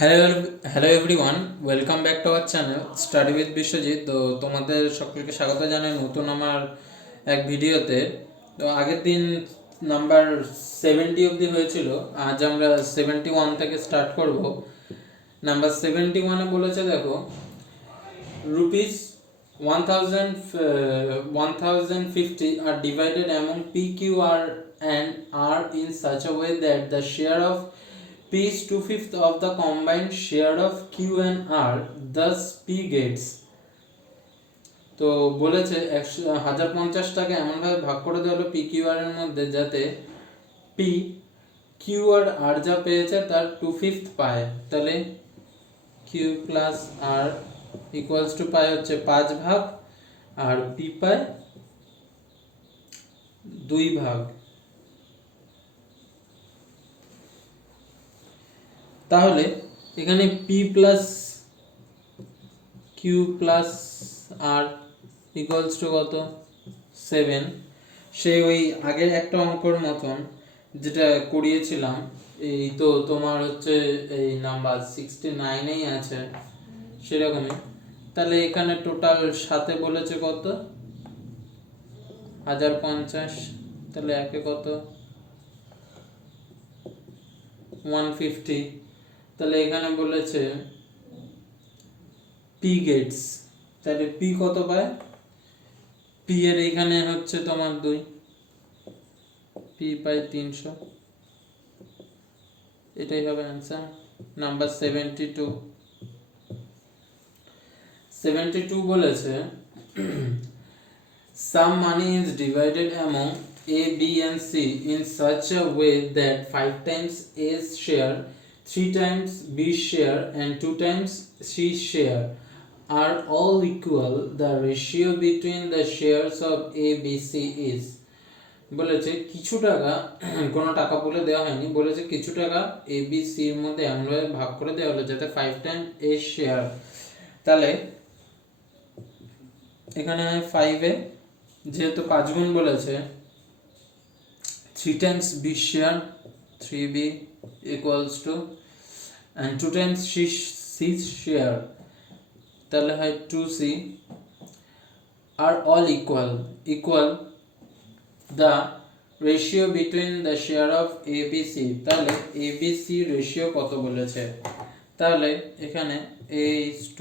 Hello hello everyone, welcome back to our channel study with Biswajit. তো তোমাদের সকলকে স্বাগত জানাই নতুন আমার এক ভিডিওতে। তো আগের দিন নাম্বার 70 অবধি হয়েছিল, আজ আমরা 71 থেকে স্টার্ট করব। নাম্বার 71-এ বলেছে, দেখো, rupees 1050 are divided among P, Q, R and R in such a way that the share of P is 2/5 of the combined share of Q and R, thus P gets। তো বলেছে 1050টাকে এমনভাবে ভাগ করে দেওয়া হলো P Q R এর মধ্যে যাতে পি কিউ আর আর যা পেয়েছে তার 2/5 পায়। তাহলে q plus r equals to পায় হচ্ছে 5 ভাগ, আর পি পায় 2 ভাগ। তাহলে এখানে p plus q plus r equals to কত? 7। সেই ওই আগের একটা অঙ্কর মতন যেটা করিয়েছিলাম, এই তো তোমার হচ্ছে এই নাম্বার 69-এই আছে সেরকমই। তাহলে এখানে টোটাল সাথে বলেছে কত? 1050। তাহলে একে কত? 150। তাহলে এখানে বলেছে পি গেটস, তাহলে পি কত পায়? পি এর এখানে হচ্ছে তোমার 2, পি পায় 300। এটাই হবে অ্যান্সার নাম্বার 72। 72 বলেছে some money is divided among A, B and C in such a way that 5 times A's share, 3 times B's share and 2 times C's share are all equal. The ratio between the shares of A, B, C is। বলেছে কিছু টাকা, কোনো টাকা বলে দেওয়া হয়নি, বলেছে কিছু টাকা এ বি সি এর মধ্যে এমনভাবে ভাগ করে দেওয়া হলো যাতে 5 টাইম এ শেয়ার। তাহলে এখানে 5-এ যেহেতু 5 গুণ বলেছে, 3 times b share 3b equals to and 2 times c share তাহলে হয় 2c are all equal the ratio between the share of ABC। তাহলে ABC রেশিও কত বলেছে? তাহলে এখানে A:B:C।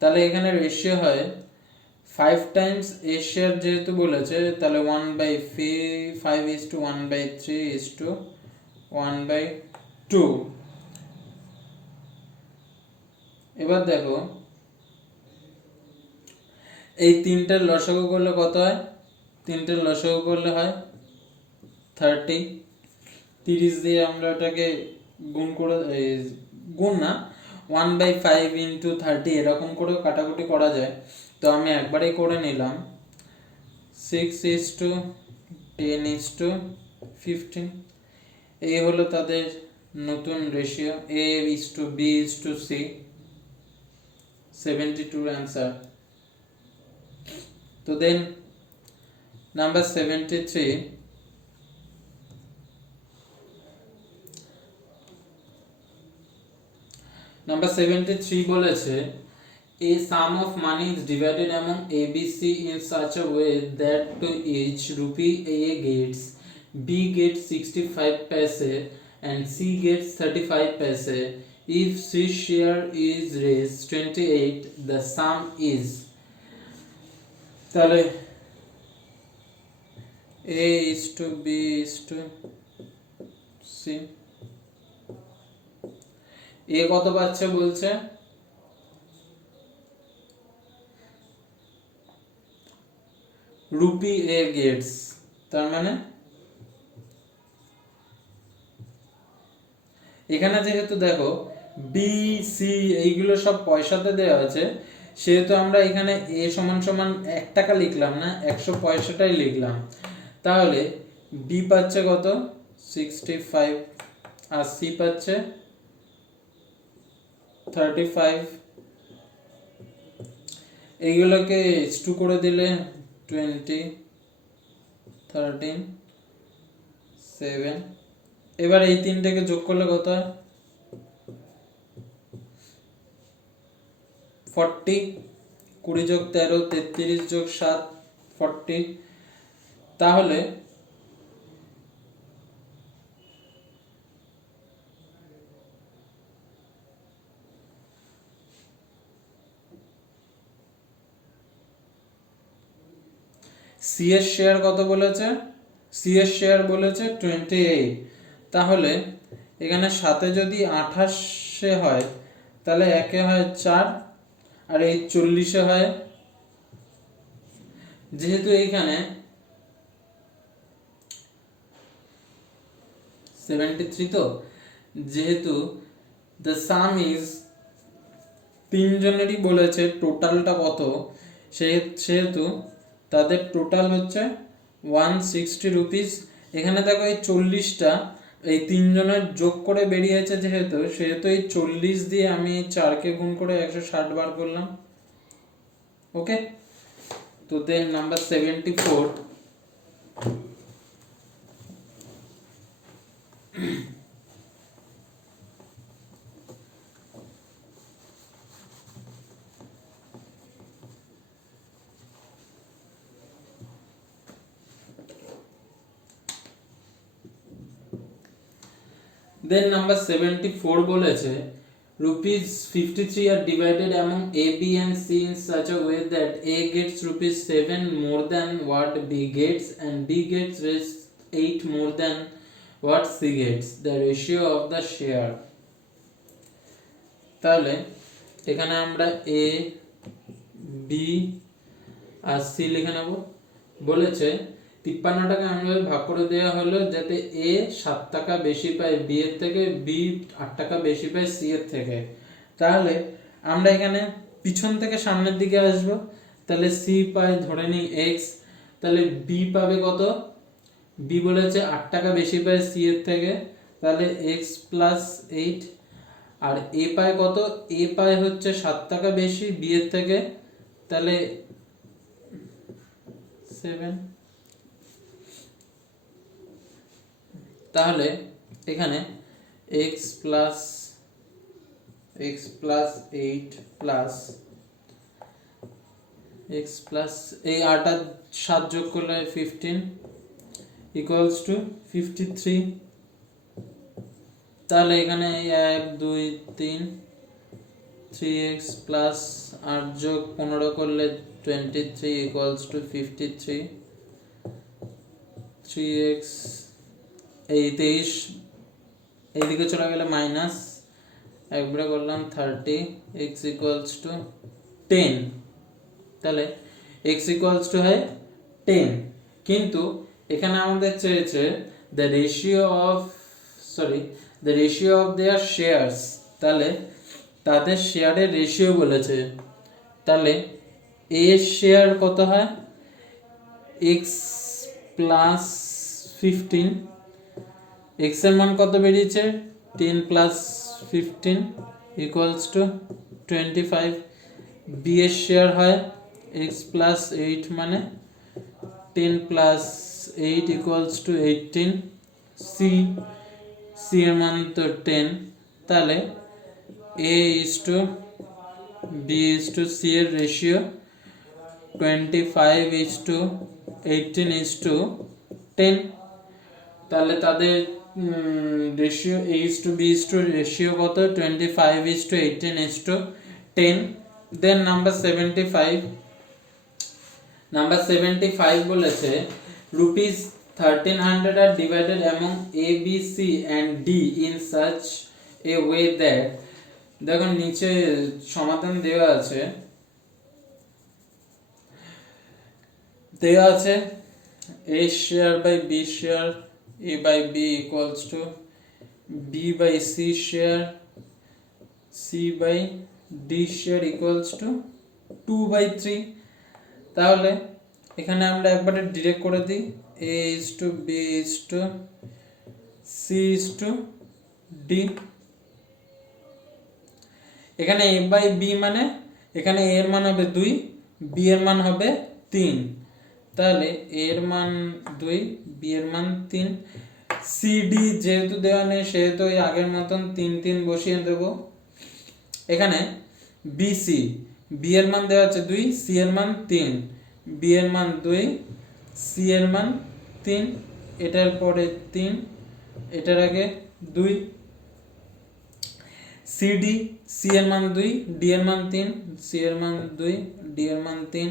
তাহলে এখানে রেশিও হয় 5 টাইমস এ শেয়ার যেহেতু বলেছে, তাহলে 1/5 1/3:1/2। এবার দেখো এই তিনটার লসাগু করলে কত হয়? তিনটার লসাগু করলে হয় 30। 30 দিয়ে আমরা ওটাকে গুণ করে, গুণ না, 1/5 ইন্টু 30 এরকম করেও কাটাকুটি করা যায়। তো আমি একবারেই করে নিলাম 6:10:15। এই হলো তাদের নতুন রেশিও A:B:C। 72 অ্যান্সার। তো দেন নাম্বার 73। নাম্বার 73 বলেছে a sum of money is divided among A, B, C in such a way that to each rupee A gets, B gets 65 paise and C gets 35 paise. If C's share is raised 28, the sum is। তাহলে A:B:C। এ কত পাচ্ছে বলছে? Rupee এ Gates, তার মানে এখানে যেহেতু দেখো B C এইগুলো সব পয়সাতে দেওয়া আছে, সেহেতু আমরা এখানে এ সমান সমান 1 টাকা লিখলাম না, 100 পয়সাটাই লিখলাম। তাহলে বি পাচ্ছে কত? 65 আর সি পাচ্ছে 35। এইগুলোকে টু করে দিলে 20, 13, 7 এবার এই তিনটাকে যোগ করলে কত হয়? 40, 20 যোগ 13, 33 যোগ 7, 40। তাহলে সি এর শেয়ার কত বলেছে? সি এর শেয়ার বলেছে 28। তাহলে এখানে সাথে যদি 28 হয় তাহলে একে হয় 4 আর এই 40 হয়, যেহেতু এইখানে 73, তো যেহেতু দ্য সাম ইজ, তিনজনেরই বলেছে টোটালটা কত, সেহেতু তাদের টোটাল হচ্ছে 160 রুপিস। এখানে দেখো এই 40টা এই তিনজনের যোগ করে বেরিয়েছে, যেহেতু সেহেতু এই 40 দিয়ে আমি 4কে গুণ করে 160 বার করলাম। ওকে, তো দেন নাম্বার 74, দেন নাম্বার 74 বলেছে rupees 53 are divided among A, B and C in such a way that A gets rupees 7 more than what B gets and B gets rest 8 more than what C gets. The ratio of the share. তাহলে এখানে আমরা A, B R C লিখে নেব। বলেছে 53 টাকা এমনভাবে ভাগ করে দেওয়া হলো যাতে A 7 টাকা বেশি পায় B এর থেকে, B 8 টাকা বেশি পায় C এর থেকে। তাহলে আমরা এখানে পিছন থেকে সামনের দিকে আসব, তাহলে C পায় ধরে নিই x, তাহলে B পাবে কত? B বলেছে 8 টাকা বেশি পায় C এর থেকে, তাহলে x প্লাস 8। আর A পায় কত? A পায় হচ্ছে 7 টাকা বেশি B এর থেকে, তাহলে 7। তাহলে এখানে x plus 8 plus x plus এই 8 আর 7 যোগ করলে 15 ইকুয়ালস টু 53। তাহলে এখানে 1 2 3 3x প্লাস 8 যোগ 15 করলে 23 ইকুয়ালস টু 53। 3x এই 23 এইদিকে চলে গেলে মাইনাস, একবারে করলাম 30, x ইকুয়ালস টু 10। তাহলে x ইকুয়ালস টু হয় 10, কিন্তু এখানে আমাদের চেয়েছে the ratio of their shares. তাহলে তাদের শেয়ারের রেশিও বলেছে, তাহলে a শেয়ার কত হয়? x প্লাস 15, x এর মান কত বেরিয়েছে? 10 প্লাস 15 ইকুয়ালস টু 25। b এর শেয়ার হয় x প্লাস 8 মানে 10 প্লাস 8 ইকুয়ালস টু 18। c এর মান তো 10, তাহলে a is to b is to c এর ratio 25 is to 18 is to 10। তাহলে তাদের ratio a is to b is to ratio কত? 25 is to 18 is to 10। Then number 75 বলেছে rupees 1300 are divided among A, B, C and D in such a way that, দেখুন নিচে সমাধান দেওয়া আছে a share by B share, A by B equals to B by C share, C by D share equals to 2 by 3। তাহলে এখানে আমরা একবারে direct করে দিই, A is to B is to C is to D। এখানে A by B মানে এখানে A এর মান হবে 2, B এর মান হবে 3, তাহলে A এর মান 2, B এর মান 3। সিডি যেহেতু দেওয়া নেই সেহেতু ওই আগের মতন 3 বসিয়ে দেব। এখানে বিসি, বি এর মান দেওয়া আছে 2, সি এর মান 3, বি এর মান 2, সি এর মান 3, এটার পরে 3, এটার আগে 2, সিডি, সি এর মান 2, ডি এর মান 3, সি এর মান 2, ডি এর মান 3,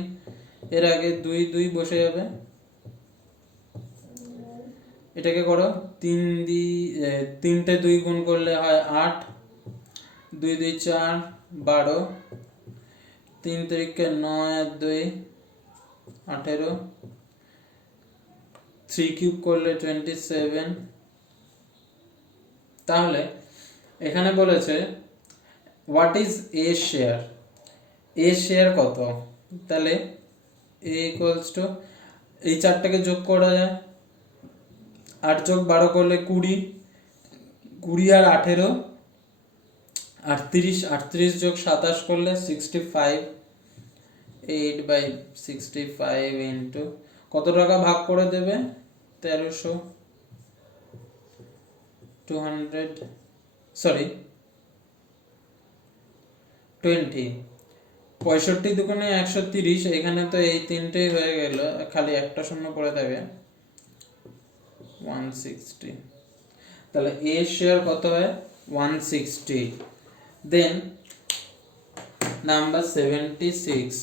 এর আগে 2 2 বসে যাবে। এটাকে করো 3টে 2 গুণ করলে হয় 8, 2 2 4 12, 3 3 9 আর 2 18, 3 কিউব করলে 27। তাহলে এখানে বলেছে what is a share, A share কত, তাহলে এ ইকুয়ালস টু এই চারটাকে যোগ করা যায়, 8 যোগ 12 করলে 20, 20 আর 18 38, 38 যোগ 27 করলে 65, 8/65 ইন্টু কত টাকা ভাগ করে দেবে 1300, 200 সরি 20, 65 দুগুণে 130, এখানে তো এই তিনটেই হয়ে গেল, খালি একটা শূন্য পড়ে যাবে 160। তাহলে এ শেয়ার কত হয় 160। দেন নাম্বার 76,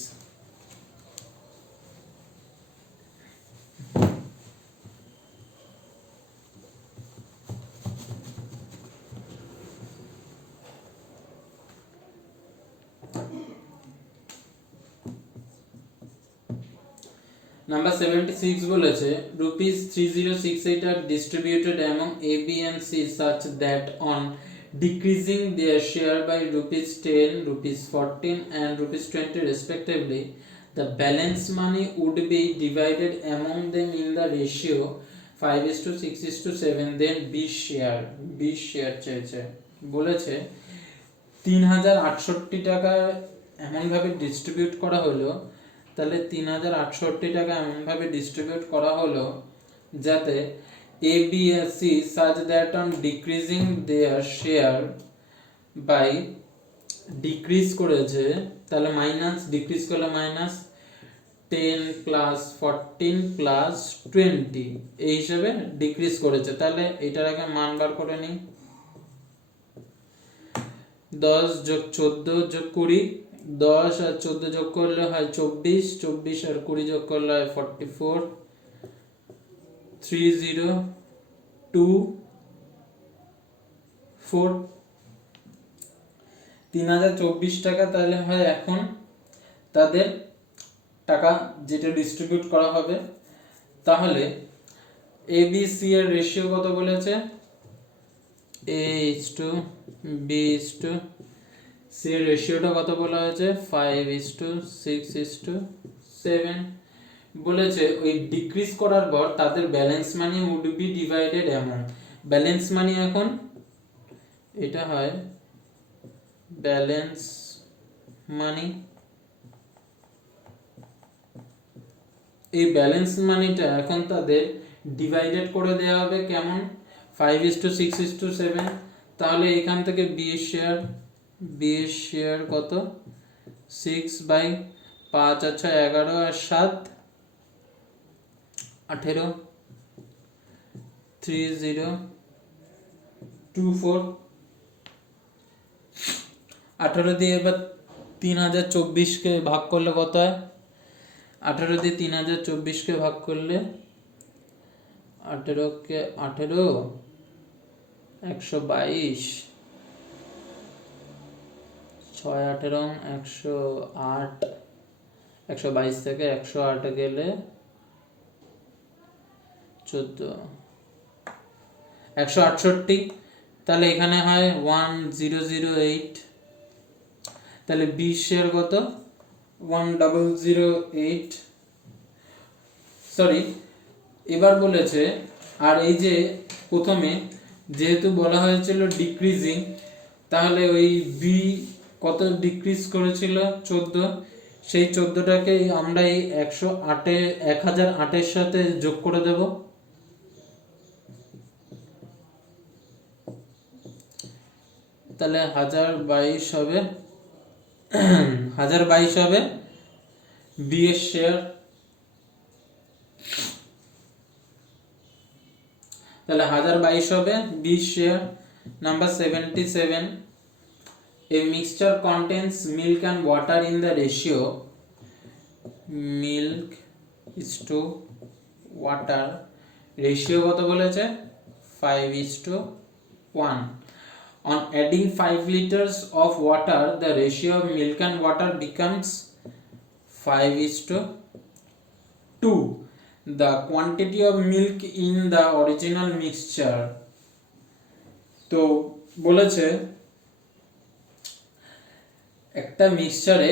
নাম্বার 76 বলেছে rupees 3068 are distributed among A, B and C such that on decreasing their share by rupees 10, rupees 14 and rupees 20 respectively, the balance money would be divided among them in the ratio 5:6:7. then B share চেয়েছে, বলেছে 3068 টাকা এমন ভাবে distribute করা হলো, তাহলে 3068 টাকা এমনভাবে ডিস্ট্রিবিউট করা হলো যাতে এ বি আর C such that on decreasing their share by decrease করেছে, তাহলে মাইনাস ডিক্রিজ করলে মাইনাস 10 প্লাস 14 প্লাস 20 এই হিসাবে ডিক্রিজ করেছে। তাহলে এটার আগে মান বার করে নিই, 10 যোগ 14 যোগ 20, 10 আর 14 যোগ করলে হয় 24, 24 আর 20 যোগ করলে হয় 44, 3024, 3024 টাকা তাহলে হয় এখন তাদের টাকা যেটা ডিস্ট্রিবিউট করা হবে। তাহলে এ বি সি এর রেশিও কত বলেছে, A:B:, সি এর রেশিওটা কত বলা হয়েছে 5:6:7 বলেছে। ওই ডিক্রিজ করার পর তাদের balance money would be divided among, balance money এখন এটা হয় ব্যালেন্স মানি, এই ব্যালেন্স মানিটা এখন তাদের ডিভাইডেড করে দেওয়া হবে কেমন 5:6:7। তাহলে এখান থেকে বি এর শেয়ার কত 6/5 আচ্ছা 11 আর 7 18, 3024, 18 দিয়ে এবার 3024 কে ভাগ করলে কত হয়, 18 দিয়ে 3024 কে ভাগ করলে 18 কে 18 122, 6 18 108, 122 থেকে 108 গেলে 14 168, তাহলে এখানে হয় 1008, তাহলে বি শেয়ার কত 1008 সরি। এবার বলেছে আর এই যে প্রথমে যেহেতু বলা হয়েছিল ডিক্রিজিং, তাহলে ওই বি কত ডিক্রিজ করেছিল 14, সেই 14টাকে আমরা এই 1008 এর সাথে যোগ করে দেব, তাহলে 1022 হবে 1022 হবে বি এর শেয়ার। তাহলে 1022 হবে B share. Number 77, a mixture contains milk and water in the ratio milk is to water, ratio কত বলেছে 5:1। on adding 5 liters of water the ratio of milk and water becomes 5:2, the quantity of milk in the original mixture। তো বলেছে একটা মিক্সচারে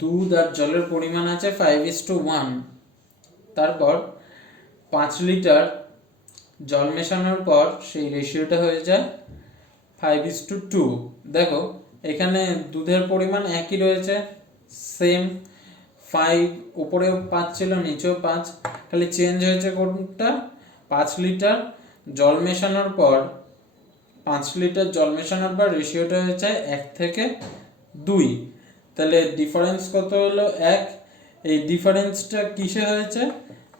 দুধ আর জলের পরিমাণ আছে 5:1, তারপর 5 লিটার জল মেশানোর পর সেই রেশিওটা হয়ে যায় 5:2। দেখো এখানে দুধের পরিমাণ একই রয়েছে, সেম 5, উপরেও 5 ছিল নিচেও 5, খালি চেঞ্জ হয়েছে কোনটা 5 লিটার জল মেশানোর পর 5 লিটার জল মেশানোর পর রেশিওটা হয়ে যায় 1:2। তাহলে ডিফারেন্স কত হলো 1। এই ডিফারেন্সটা কিসে হয়েছে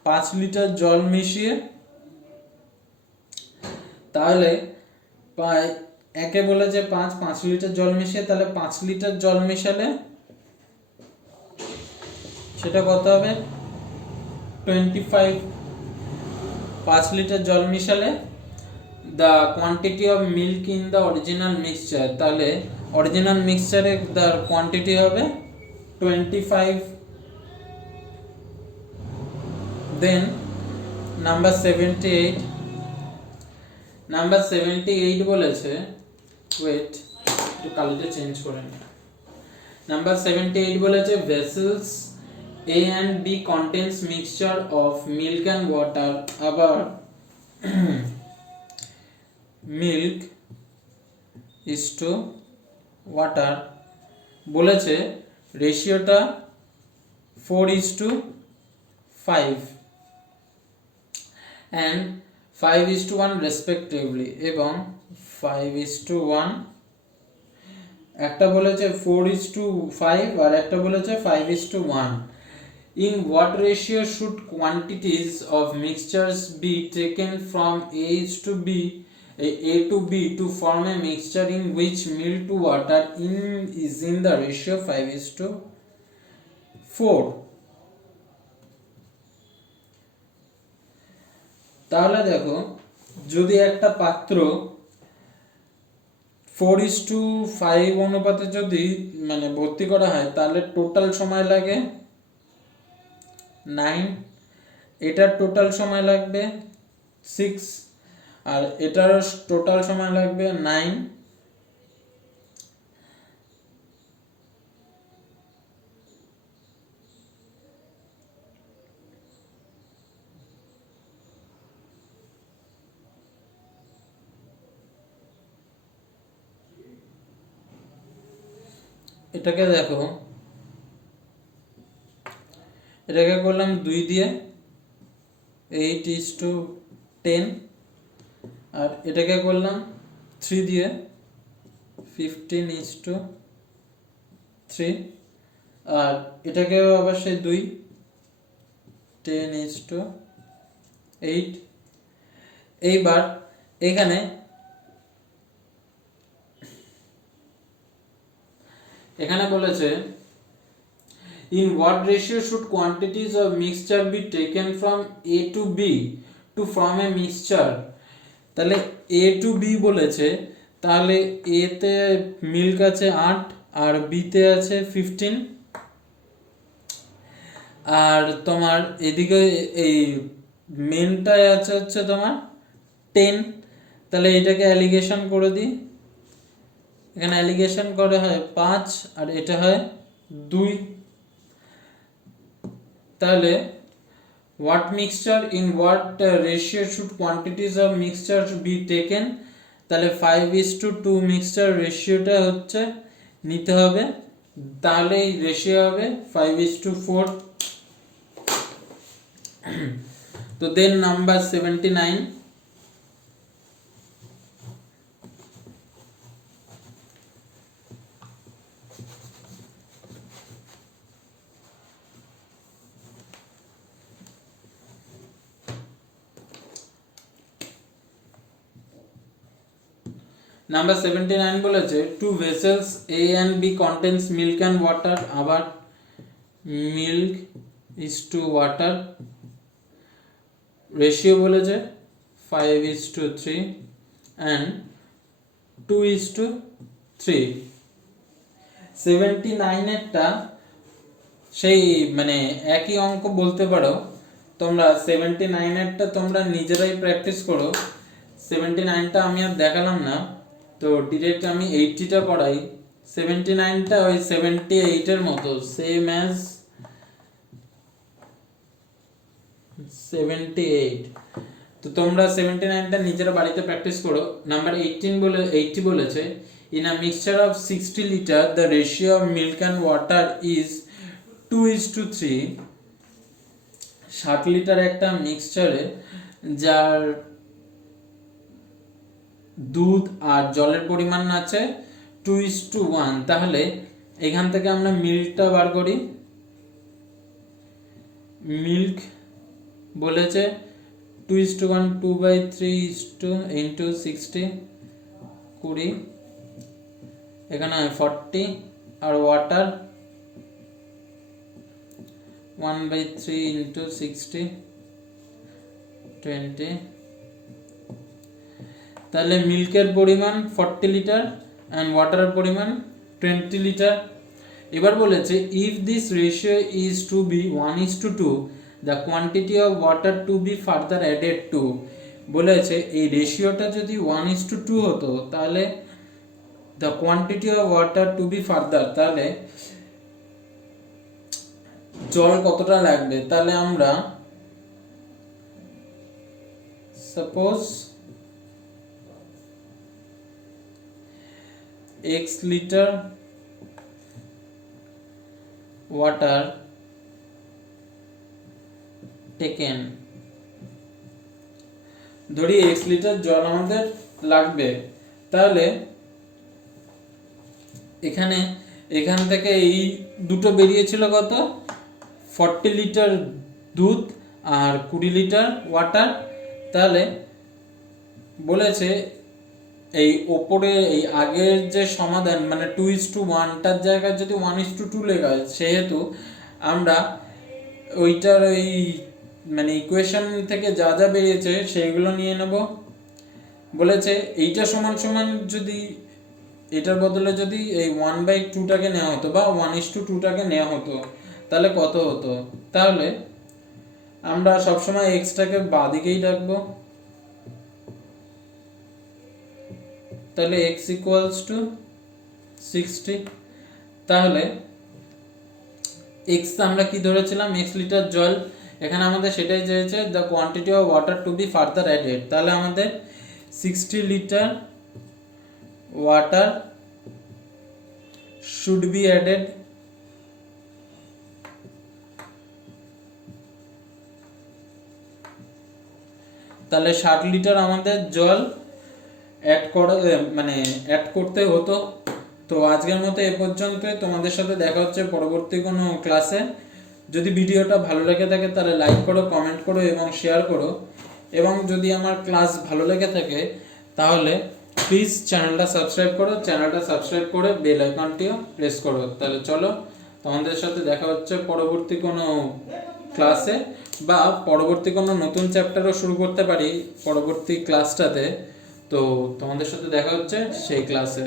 5 লিটার জল মিশিয়ে। তাহলে একে বলেছে 5 লিটার জল মিশিয়ে, তাহলে 5 লিটার জল মেশালে সেটা কত হবে 25। 5 লিটার জল মিশালে the quantity of milk in the original mixture, তাহলে অরিজিনাল মিক্সচারে the quantity হবে 25। then number 78, নাম্বার 78 বলেছে, ওয়েট একটু কালিটা চেঞ্জ করে নি। নাম্বার 78 বলেছে vessels A and B contains mixture of milk and water, আবার milk is to water বলেছে রেশিওটা 4:5 and 5:1 respectively, এবং 5:1, একটা বলেছে 4:5 আর একটা বলেছে 5:1। in what ratio should quantities of mixtures be taken from A to B to form a mixture in which milk to water is in the ratio 5:4? তাহলে দেখো যদি একটা পাত্র 4:5 অনুপাতে যদি মানে ভর্তি করা হয় তাহলে টোটাল সময় লাগে 9, এটার টোটাল সময় লাগবে 6, আর এটার টোটাল সময় লাগবে 9। এটাকে দেখো, এটাকে করলাম 2 দিয়ে 8:10, আর এটাকে করলাম 3 দিয়ে 15:3, আর এটাকেও আবার সেই 2 10:8। এইবার এখানে বলেছে in what ratio should quantities of mixture be taken from A to B to form a mixture। তাহলে A to B বলেছে, তাহলে A তে মিল্ক আছে 8 আর B তে আছে 15, আর তোমার এদিকে এই মেনটায় আছে হচ্ছে তোমার 10। তাহলে এটাকে অ্যালিগেশন করে দিই, এখানে অ্যালিগেশন করে হয় 5 আর এটা হয় 2। তাহলে what mixture in what ratio should quantities of mixture be taken, তাহলে 5:2 মিক্সচার রেশিওটা হচ্ছে নিতে হবে, তাহলে এই রেশিও হবে 5:4। তো দেন নাম্বার 79, নাম্বার 79 বলেছে two vessels A and B contains milk and water, আবার milk is to water, ratio বলেছে 5:3 অ্যান্ড 2:3। 79 এরটা সেই মানে একই অঙ্ক বলতে পারো তোমরা। 79 এরটা তোমরা নিজেরাই প্র্যাকটিস করো। 79টা আমি আর দেখালাম না, তো ডিরেক্ট আমি 80টা পড়াই। 79টা ওই 78 এর মতো, সেম অ্যাজ 78। তো তোমরা 79টা নিজেরা বাড়িতে প্র্যাকটিস করো। নাম্বার 80 বলেছে in a mixture of 60 litre the ratio of milk and water is 2:3। 60 litre একটা মিক্সচারে যার দুধ আর জলের পরিমাণ আছে 2:1, তাহলে এখান থেকে আমরা মিল্কটা বার করি। মিল্ক বলেছে 2:1, 2/3 ইন্টু 60 20, এখানে 40, আর ওয়াটার 1/3 ইন্টু 60 20। তাহলে মিল্কের পরিমাণ 40 লিটার অ্যান্ড ওয়াটারের পরিমাণ 20 লিটার। এবার বলেছে if this ratio is to be 1:2 the quantity of water to be further added to. বলেছে এই রেশিওটা যদি 1:2 হতো তাহলে the quantity of water to be further, তাহলে জল কতটা লাগবে। তাহলে আমরা suppose x litre water taken, ধরি x লিটার জল আমাদের লাগবে, তাহলে এখান থেকে এই দুটো বেরিয়েছিল কত 40 লিটার দুধ আর 20 লিটার ওয়াটার। তাহলে বলেছে এই ওপরে এই আগের যে সমাধান মানে 2:1টার জায়গায় যদি 1:2 লেখা হয়, সেহেতু আমরা ওইটার ওই মানে ইকুয়েশন থেকে যা যা বেরিয়েছে সেইগুলো নিয়ে নেব। বলেছে এইটা সমান সমান যদি এটার বদলে যদি এই 1/2টাকে নেওয়া হতো বা 1:2টাকে নেওয়া হতো তাহলে কত হতো। তাহলে আমরা সবসময় এক্সটাকে বাঁদিকেই রাখবো, তাহলে x = 60। তাহলে x আমরা কি ধরেছিলাম, x লিটার জল, এখানে আমাদের সেটাই চেয়েছে the quantity of water to be further added. তাহলে আমাদের 60 litre water should be added. তাহলে 60 লিটার আমাদের জল অ্যাড করতে হতো। তো আজকের মতো এ পর্যন্তই। তোমাদের সাথে দেখা হচ্ছে পরবর্তী কোনো ক্লাসে। যদি ভিডিওটা ভালো লেগে থাকে তাহলে লাইক করো, কমেন্ট করো এবং শেয়ার করো। এবং যদি আমার ক্লাস ভালো লেগে থাকে তাহলে প্লিজ চ্যানেলটা সাবস্ক্রাইব করো, চ্যানেলটা সাবস্ক্রাইব করে বেল আইকনটিও প্রেস করো। তাহলে চলো, তোমাদের সাথে দেখা হচ্ছে পরবর্তী কোনো ক্লাসে, বা পরবর্তী কোনো নতুন চ্যাপ্টারও শুরু করতে পারি পরবর্তী ক্লাসটাতে। তো তোমাদের সাথে দেখা হচ্ছে সেই ক্লাসে।